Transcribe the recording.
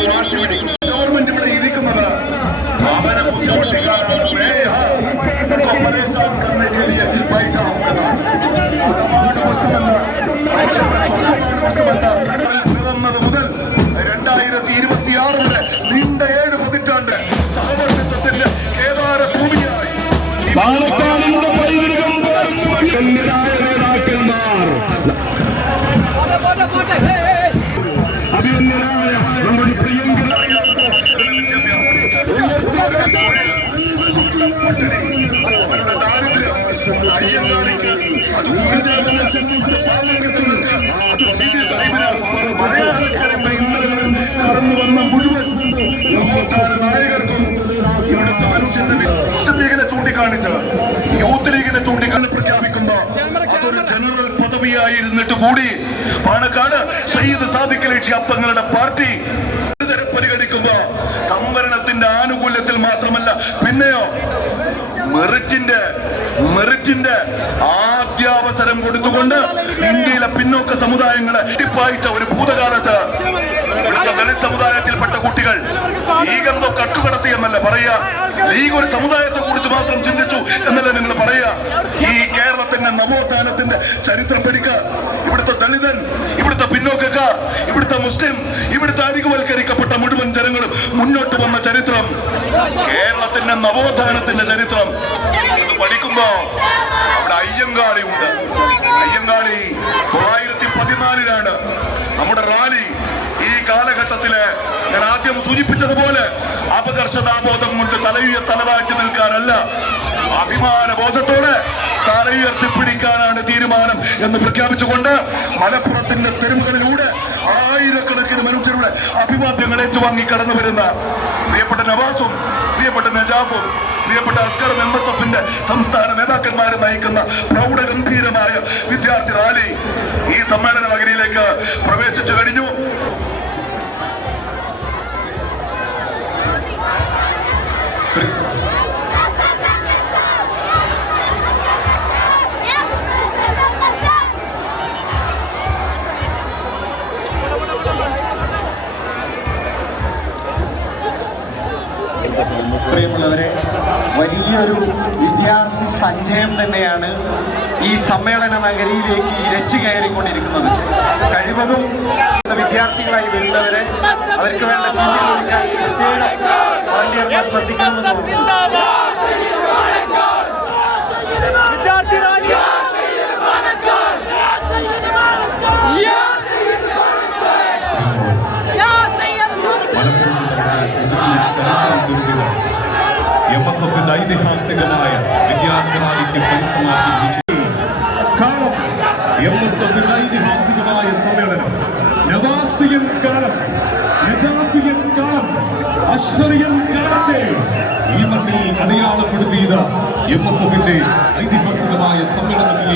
Government ഇവിടെ ഇരിക്കുന്നത് സ്ഥാപന ബുദ്ധിമുട്ടിക്കാണ് പിറന്നത് മുതൽ രണ്ടായിരത്തി ഇരുപത്തിയാറ് വരെ നീണ്ട ഏഴ് പതിറ്റാണ്ട് സഹവർത്തിത്വത്തിന്റെ കേദാര ഭൂമിയായി നേതാക്കന്മാർ. കടന്നു വന്ന മുഴുവൻ നായകർക്കും ഇവിടുത്തെ മനുഷ്യന്റെ മുസ്ലിം ലീഗിനെ ചൂണ്ടിക്കാണിച്ച് യൂത്ത് ലീഗിനെ ചൂണ്ടിക്കാണി പ്രഖ്യാപിക്കുന്ന അതൊരു ജനറൽ പദവിയായിരുന്നിട്ട് കൂടി പാണക്കാട് സയ്യിദ് സാദിഖ് അപ്പങ്ങളുടെ പാർട്ടി പിന്നെയോ? മെറിറ്റിന്റെ മെറിറ്റിന്റെ ആദ്യ അവസരം കൊടുത്തുകൊണ്ട് ഇന്ത്യയിലെ പിന്നോക്ക സമുദായങ്ങളെ ടിപ്പായിച്ച ഒരു ഭൂതകാലത്ത് ദളിത് സമുദായത്തിൽപ്പെട്ട കുട്ടികൾ ലീഗ് എന്തോ കട്ടുകടത്തി എന്നല്ല പറയുക. ലീഗ് ഒരു സമുദായത്തെ കുറിച്ച് മാത്രം ചിന്തിച്ചു എന്നല്ല നിങ്ങൾ പറയുക? ഈ കേരളത്തിന്റെ നവോത്ഥാനത്തിന്റെ ചരിത്രം പരിക്ക് ഇവിടുത്തെ ദളിതൻ ഇവിടുത്തെ മുസ്ലിം ഇവിടുത്തെ അരികുവൽക്കരിക്കപ്പെട്ട മുഴുവൻ ജനങ്ങളും മുന്നോട്ട് വന്ന ചരിത്രം. കേരളത്തിന്റെ നവോത്ഥാനത്തിന്റെ ചരിത്രം. പഠിക്കുമ്പോ അവിടെ അയ്യങ്കാളി ഉണ്ട്. അയ്യങ്കാളി തൊള്ളായിരത്തി പതിനാലിലാണ് നമ്മുടെ റാലി. ഈ കാലഘട്ടത്തിൽ ഞാൻ ആദ്യം സൂചിപ്പിച്ചതുപോലെ അപകർഷതാബോധം കൊണ്ട് തലയുയ തലതാഴ്ത്തി നിൽക്കാനല്ല അഭിമാന ബോധത്തോടെ തലയുയർത്തിപ്പിടിക്കാനാണ് തീരുമാനം എന്ന് പ്രഖ്യാപിച്ചുകൊണ്ട് മലപ്പുറത്തിന്റെ തെരുവുകളിലൂടെ ആയിരക്കണക്കിന് മനുഷ്യരുടെ അഭിവാദ്യങ്ങൾ ഏറ്റുവാങ്ങി കടന്നു വരുന്ന പ്രിയപ്പെട്ട നവാസും പ്രിയപ്പെട്ട നജാഫും പ്രിയപ്പെട്ട അസ്കർ എം എസ് എഫിന്റെ സംസ്ഥാന നേതാക്കന്മാരെ നയിക്കുന്ന പ്രൗഢഗംഭീരമായ വിദ്യാർത്ഥി റാലി ഈ സമ്മേളന നഗരിയിലേക്ക് പ്രവേശിച്ചു കഴിഞ്ഞു. പ്രിയമുള്ളവരെ വലിയൊരു വിദ്യാർത്ഥി സഞ്ചയം തന്നെയാണ് ഈ സമ്മേളന നഗരിയിലേക്ക് ഇരച്ചു കയറിക്കൊണ്ടിരിക്കുന്നത്. കഴിവതും വിദ്യാർത്ഥികളായി വരുന്നവരെ അവർക്ക് വേണ്ട പ്രത്യേകം എം എസ് എഫിന്റെ ഐതിഹാസികമായ വിദ്യാർത്ഥി റാലിക്ക് പരിസമാപ്തി കാലം എം എസ് എഫിന്റെ ഐതിഹാസികമായ സമ്മേളനം നവാസിയൻ കാലം നജാത്തിയൻ കാലം അഷ്ഹറിയൻ കാലത്തെ ഈ മണ്ണിൽ അടയാളപ്പെടുത്തിയത് എം എസ് എഫിന്റെ ഐതിഹാസികമായ സമ്മേളനം